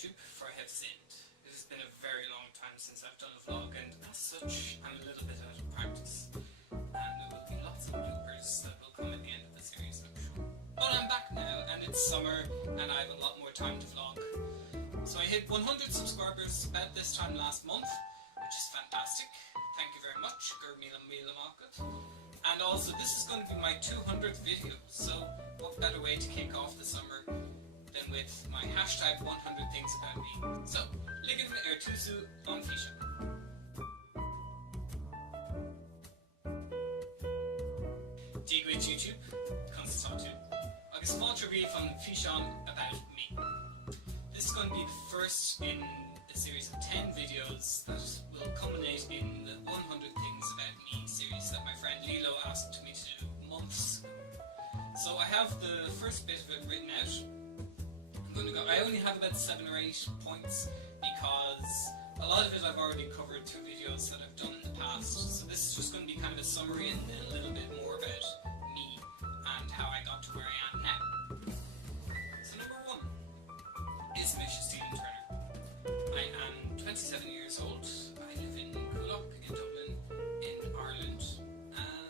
YouTube, for I have sinned. It has been a very long time since I've done a vlog, and as such I'm a little bit out of practice, and there will be lots of bloopers that will come at the end of the series, I'm sure. But I'm back now, and it's summer and I have a lot more time to vlog. So I hit 100 subscribers about this time last month, which is fantastic. Thank you very much. Míle agat. And also this is going to be my 200th video, so what better way to kick off the summer than with my hashtag 100 things about me. So, ligin tusu on Fisha. Digwit YouTube, cant't. Agus fáill raibh on Fisha about me. This is going to be the first in a series of 10 videos that will culminate in the 100 things about me series that my friend Lilo asked me to do months ago. So I have the first bit of it written out. I only have about 7 or 8 points because a lot of it I've already covered through videos that I've done in the past. So this is just going to be kind of a summary and a little bit more about me and how I got to where I am now. So number 1 is Mrs. Stephen Turner. I am 27 years old. I live in Conas in Dublin, in Ireland,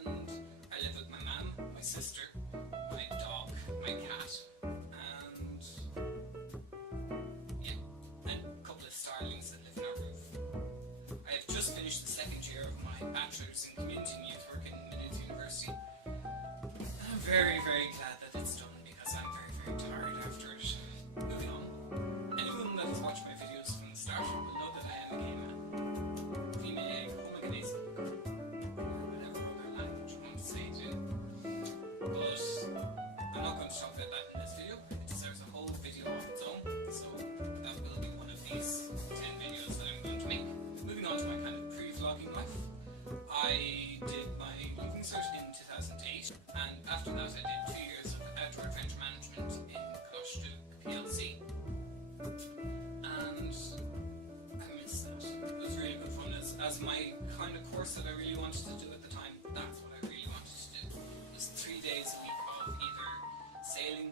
and I live with my mum, my sister, my dog, my cat, and yeah, and a couple of starlings that live in our roof. I have just finished the 2nd year of my bachelor's in community and youth work in Maith University. And I'm very, very glad that it's done because I'm very, very tired after it. Moving on. Anyone that has watched my videos from the start will know that I am a gay man. Míle, conas, or whatever other language you want to say it in. But I'm not going to talk about that in this video. It deserves a whole video of its own, so that will be one of these 10 videos that I'm going to make. Moving on to my kind of pre-vlogging life. I did my leaving cert in 2008, and after that I did 2 years of outdoor adventure management in conas PLC. And I miss that. It was really good fun. As my kind of course that I really wanted to do at the time, that's what I really wanted to do. It was 3 days a week of either sailing,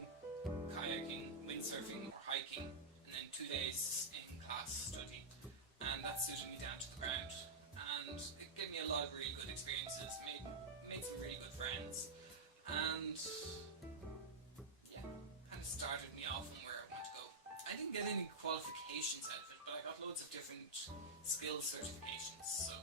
kayaking, windsurfing or hiking, and then 2 days in class study. And that suited me down to the ground. And it gave me a lot of really good experiences, made some really good friends, and yeah, kind of started me off on where I want to go. I didn't get any qualifications out of it, but I got loads of different skill certifications, so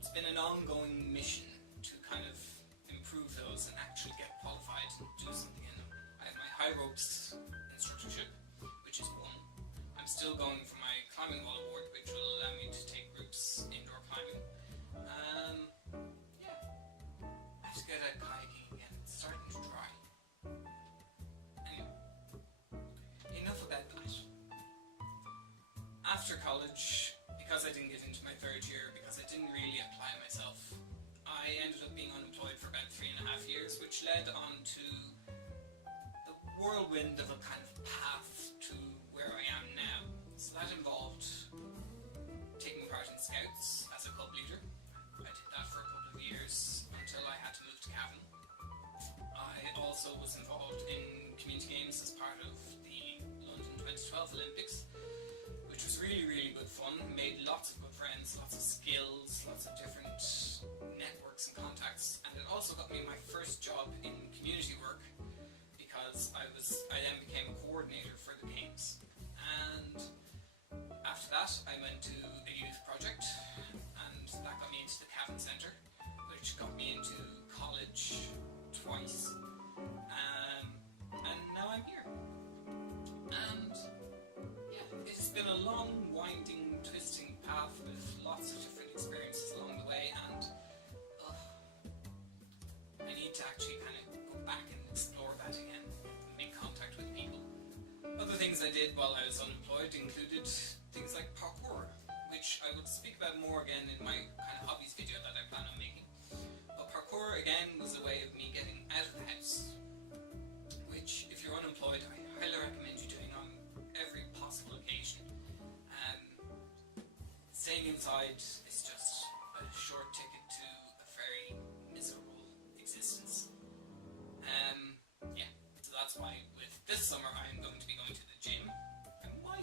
it's been an ongoing mission to kind of improve those and actually get qualified and do something in them. I have my high ropes instructorship, which is 1. I'm still going for my climbing wall award, which will allow me to take groups indoor climbing. Yeah, I have to get out kayaking again. It's starting to dry. Anyway, enough about that. After college, because I didn't get into my 3rd year, because I didn't really apply myself, I ended up being unemployed for about 3.5 years, which led on to the whirlwind of a kind of path to where I am now. So that involved taking part in Scouts as a club leader. I did that for a couple of years until I had to move to Cavan. I also was involved in community games as part of the London 2012 Olympics, which was really, really good fun. Made lots of good friends, lots of skills, lots of different networks and contacts, and it also got me my first job in community work because I then became a coordinator for the games. And after that I went to a youth project, and that got me into the Cavan Centre, which got me into college twice, and now I'm here. And yeah, it's been a long, winding, twisting path with lots of different experiences along the way, and I need to actually kind of go back and explore that again, and make contact with people. Other things I did while I was unemployed included things like parkour, which I would speak about more again in my kind of hobbies video that I plan on making. But parkour again was a way of me getting out of the house, which if you're unemployed I highly recommend you doing on every possible occasion. Staying inside is just a short ticket to a very miserable existence. Yeah, so that's why with this summer I am going to be going to the gym. And why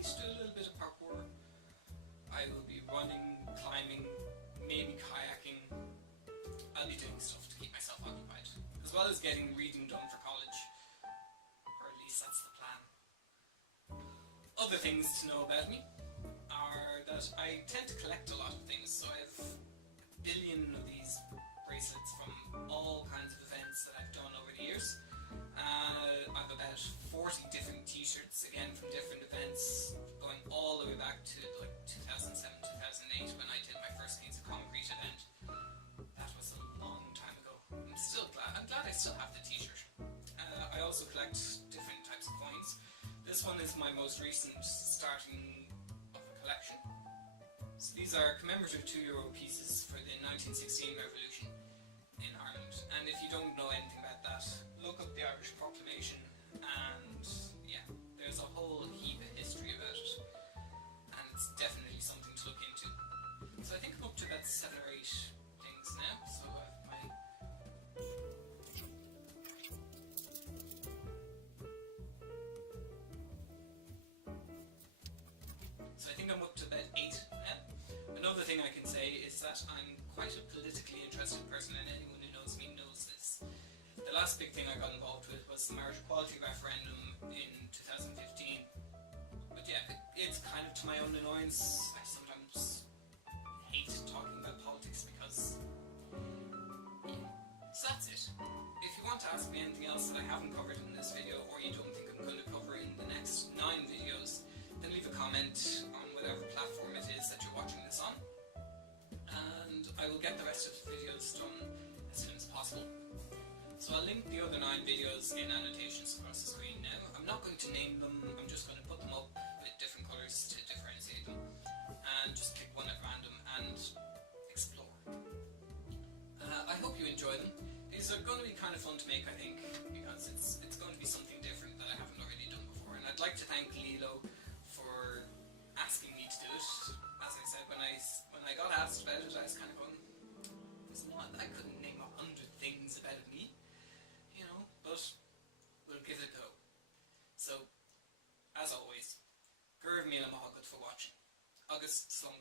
Other things to know about me are that I tend to collect a lot of things, so I have a billion of these bracelets from all kinds of events that I've done over the years. I've about 40 different t-shirts, again from different events, going all the way back to like 2007, 2008 when I did my first Kings of Concrete event. That was a long time ago. I'm glad I still have the t-shirt. I also collect different types of coins. This one is my most recent starting of a collection. So these are commemorative €2 pieces for the 1916 revolution in Ireland. And if you don't know anything about that, look up the Irish Proclamation, and yeah, there's a whole heap of history about it. And it's definitely something to look into. So I think I'm up to about 7 or 8 things now. So I think I'm up to about 8 now. Another thing I can say is that I'm quite a politically interested person, and anyone who knows me knows this. The last big thing I got involved with was the marriage equality referendum in 2015. But yeah, it's kind of to my own annoyance. I sometimes hate talking about politics because... yeah. So that's it. If you want to ask me anything else that I haven't covered in this video, or you don't think I'm going to cover in the next 9 videos, then leave a comment on whatever platform it is that you're watching this on, and I will get the rest of the videos done as soon as possible. So I'll link the other 9 videos in annotations across the screen now. I'm not going to name them, I'm just going to put them up with different colours to differentiate them, and just pick one at random and explore. I hope you enjoy them. These are going to be kind of fun to make, I think, because it's going to be something different that I haven't already done before. And I'd like to thank Lilo for asking me to do it. As I said, when I got asked about it, I was kind of going, I couldn't name 100 things about me, you know, but we'll give it a go. So, as always, dhaoibh míle for watching. Agus, slán.